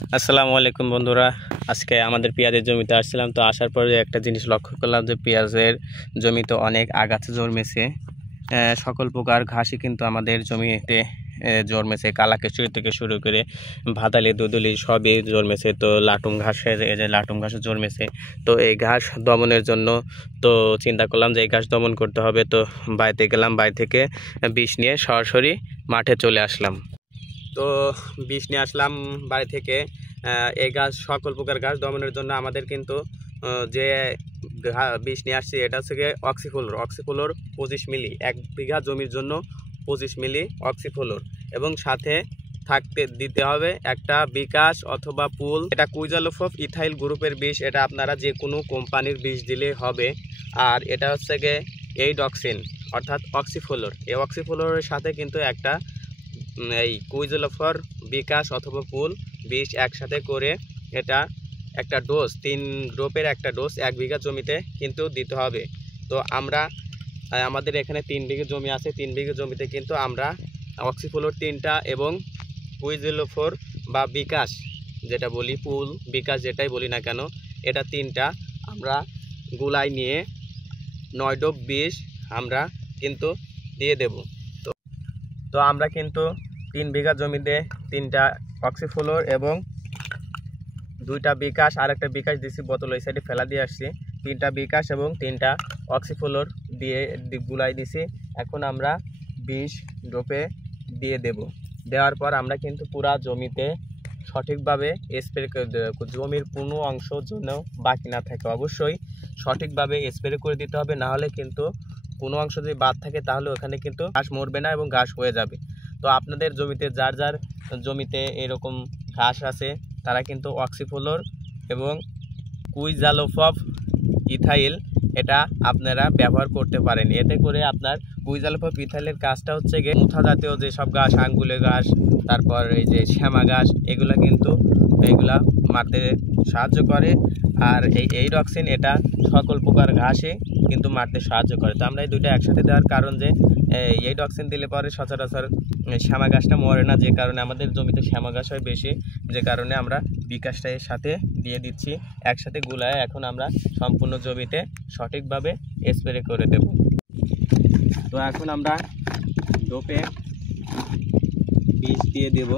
আসসালামু আলাইকুম বন্ধুরা, আজকে আমাদের পেঁয়াজের জমিতে আসছিলাম। তো আসার পরে একটা জিনিস লক্ষ্য করলাম যে পেঁয়াজের জমিতে অনেক আগাছা জন্মেছে। সকল প্রকার ঘাসই কিন্তু আমাদের জমিতে জন্মেছে। কালাকেচুরি থেকে শুরু করে ভাতালি দুদুলি সবই জন্মেছে। তো লাটুম ঘাসের লাটুম ঘাসও জন্মেছে। তো এই ঘাস দমনের জন্য তো চিন্তা করলাম যে এই ঘাস দমন করতে হবে। তো বাড়িতে গেলাম, বাড়ি থেকে বিষ নিয়ে সরাসরি মাঠে চলে আসলাম। তো বিষ নিয়ে আসলাম বাড়ি থেকে। এই গাছ সকল প্রকার গাছ দমনের জন্য আমাদের কিন্তু যে বিষ নিয়ে আসছি এটা হচ্ছে গিয়ে অক্সিফ্লোর 25 মিলি, 1 বিঘা জমির জন্য 25 মিলি অক্সিফ্লোর, এবং সাথে দিতে হবে একটা বিকাশ অথবা পুল। এটা কুইজালোফ ইথাইল গ্রুপের বিষ, এটা আপনারা যে কোনো কোম্পানির বিষ দিলে হবে। আর এটা হচ্ছে গিয়ে এই ডক্সিন অর্থাৎ অক্সিফ্লোর। এই অক্সিফ্লোরের সাথে কিন্তু একটা এই কুইজালোফর বিকাশ অথবা পুল বিষ একসাথে করে এটা একটা ডোজ, 3 ড্রপের একটা ডোজ 1 বিঘা জমিতে কিন্তু দিতে হবে। তো আমাদের এখানে 3 বিঘা জমি আছে। 3 বিঘা জমিতে কিন্তু আমরা অক্সিফ্লোর 3টা এবং কুইজালোফর বা বিকাশ যেটা বলি, পুল বিকাশ যেটাই বলি না কেন, এটা 3টা আমরা গুলাই নিয়ে 9 ডোপ বিষ আমরা কিন্তু দিয়ে দেব। তো আমরা কিন্তু 3 বিঘা জমিতে 3টা অক্সিফ্লোর এবং 2টা বিকাশ আর একটা বিকাশ দিছি, বোতল ওই সাইডে ফেলা দিয়ে আসছি। 3টা বিকাশ এবং 3টা অক্সিফ্লোর দিয়ে গুলাই দিছি। এখন আমরা 20 ডোপে দিয়ে দেব। দেওয়ার পর আমরা কিন্তু পুরা জমিতে সঠিকভাবে স্প্রে করে দেব। জমির কোনো অংশ যেন বাকি না থাকে, অবশ্যই সঠিকভাবে স্প্রে করে দিতে হবে। না হলে কিন্তু কোনো অংশ যদি বাদ থাকে তাহলে ওখানে কিন্তু ঘাস মরবে না এবং ঘাস হয়ে যাবে। তো আপনাদের জমিতে যার যার জমিতে এরকম ঘাস আছে তারা কিন্তু অক্সিফ্লোর এবং কুইজালোফ ইথাইল এটা আপনারা ব্যবহার করতে পারেন। এতে করে আপনার কুইজালোফ ইথাইলের কাজটা হচ্ছে গিয়ে মুথা জাতীয় যেসব ঘাস, আঙ্গুলে ঘাস, তারপর এই যে শ্যামা ঘাস, এগুলা কিন্তু এইগুলা মারতে সাহায্য করে। আর এই ডক্সিন এটা সকল প্রকার ঘাসে কিন্তু মারতে সাহায্য করে। তো আমরা এই দুইটা একসাথে দেওয়ার কারণ যে এই ডক্সিন দিলে পরে সচরাচর শ্যামা ঘাসটা মরে না, যে কারণে আমাদের জমিতে শ্যামা ঘাস হয় বেশি, যে কারণে আমরা বিকাশটা এর সাথে দিয়ে দিচ্ছি একসাথে গুলায়। এখন আমরা সম্পূর্ণ জমিতে সঠিকভাবে স্প্রে করে দেব। তো এখন আমরা ডোপে বিষ দিয়ে দেব।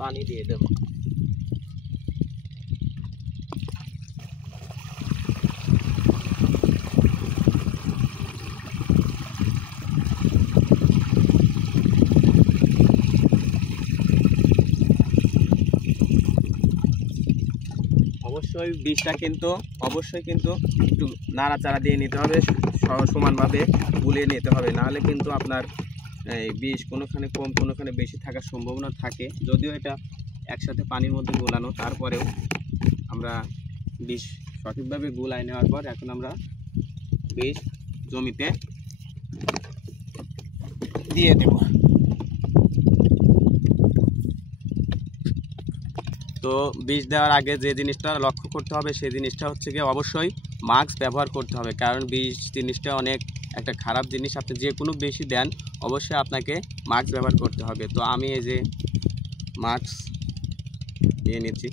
পানি দিয়ে দেব। অবশ্যই বীজটা কিন্তু একটু নাড়াচাড়া দিয়ে নিতে হবে, সমানভাবে গুলিয়ে নিতে হবে। নাহলে কিন্তু আপনার এই বীজ কোনোখানে কম কোনোখানে বেশি থাকার সম্ভাবনা থাকে। যদিও এটা একসাথে পানির মধ্যে গোলানো, তারপরেও আমরা বীজ সঠিকভাবে গুলাই নেওয়ার পর এখন আমরা বীজ জমিতে দিয়ে দেব। তো বীজ দেওয়ার আগে যে জিনিসটা লক্ষ্য করতে হবে সেই জিনিসটা হচ্ছে গিয়ে অবশ্যই মাস্ক ব্যবহার করতে হবে। কারণ বীজ জিনিসটা অনেক একটা খারাপ জিনিস। আপনি যে কোনো বেশি দেন অবশ্যই আপনাকে মাস্ক ব্যবহার করতে হবে। তো আমি এই যে মাস্ক নিয়ে নিচ্ছি।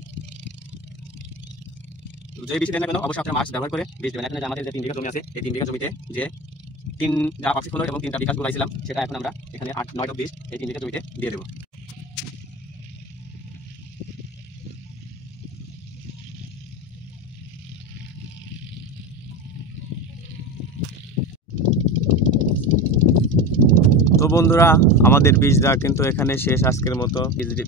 যে বীজ দেন না কেন অবশ্যই আপনার মাস্ক ব্যবহার করে বীজ দেবেন। এখানে আমাদের যে 3 বিঘা জমি আছে, এই 3 বিঘা জমিতে যে 3টা অক্সিফ্লোর এবং 3টা বিকাশ গুলাইছিলাম, সেটা এখন আমরা এখানে 8-9 ডোপ বীজ এই 3 বিঘা জমিতে দিয়ে দেবো। তো বন্ধুরা, আমাদের বীজ দেওয়া কিন্তু এখানে শেষ আজকের মতো।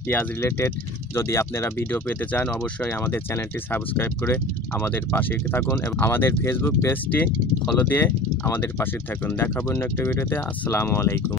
পেঁয়াজ রিলেটেড যদি আপনারা ভিডিও পেতে চান অবশ্যই আমাদের চ্যানেলটি সাবস্ক্রাইব করে আমাদের পাশে থাকুন এবং আমাদের ফেসবুক পেজটি ফলো দিয়ে আমাদের পাশে থাকুন। দেখাবো অন্য একটা ভিডিওতে। আসসালামু আলাইকুম।